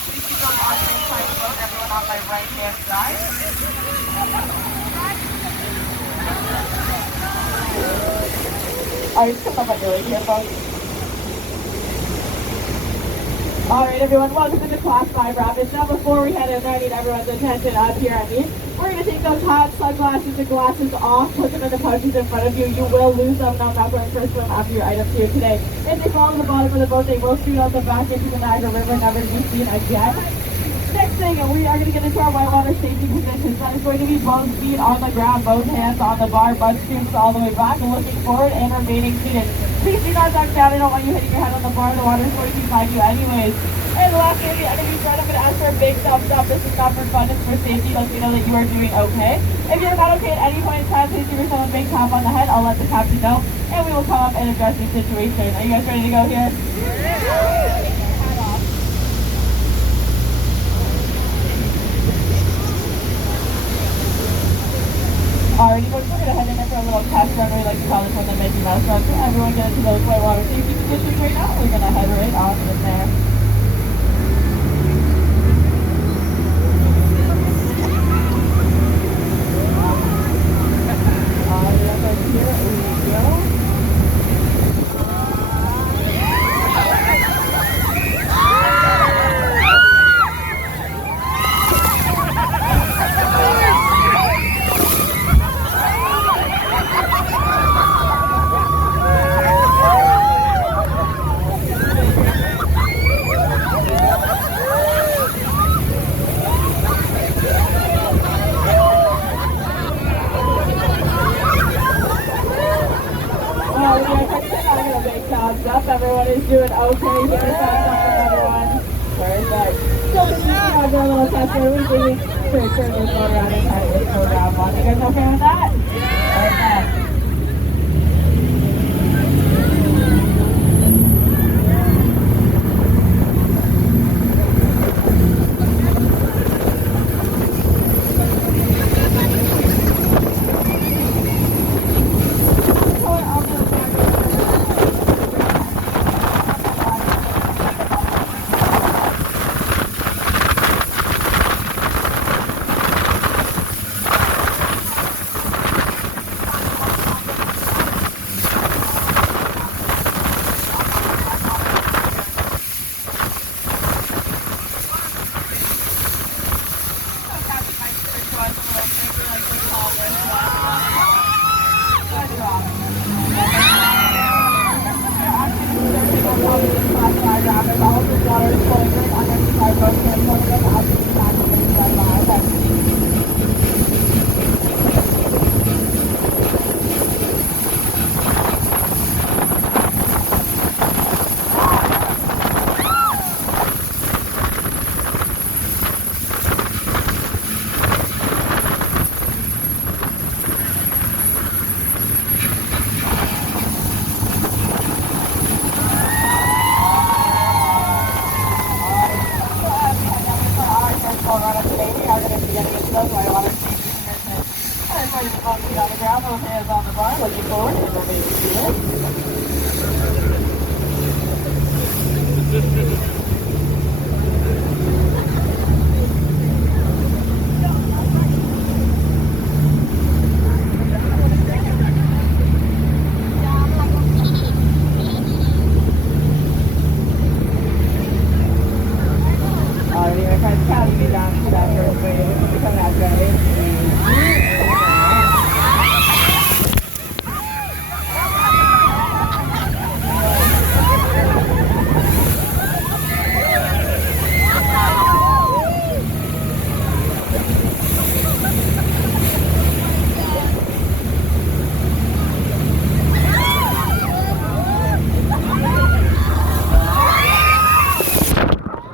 please keep those on your inside boat. Everyone on my right hand side. Alright, just come up at your right here, folks. Alright everyone, welcome to the Class 5 Rapids. Now before we head in there, I need everyone's attention up here at me. We're going to take those hats, sunglasses, and glasses off, put them in the pouches in front of you. You will lose them. No, I'm not going first swim after your items here today. If they fall to the bottom of the boat, they will shoot out the back into the Niagara River, never to be seen again. Next thing, we are going to get into our whitewater safety positions. That is going to be both feet on the ground, both hands on the bar, butt scoops all the way back, looking forward and remaining seated. Please do not duck down. I don't want you hitting your head on the bar. The water is going to be behind you anyways. And lastly, at the end of each ride, I'm going to ask for a big thumbs up. This is not for fun, it's for safety. Let me know that you are doing okay. If you're not okay at any point in time, please give yourself a big tap on the head. I'll let the captain know, and we will come up and address the situation. Are you guys ready to go here? Yeah. Alrighty, folks, we're going to head in there for a little test run. We like to call this one the Mickey Mouse run. So everyone get into those whitewater safety positions right now. We're going to head right on in there. Here we go. Everyone is doing okay here. Thumbs up from everyone. Perfect. So this is our little test where we bring straight circles go around and kind of go around one. You guys okay with that? Perfect. Counting me down to that first wave. Come out, guys.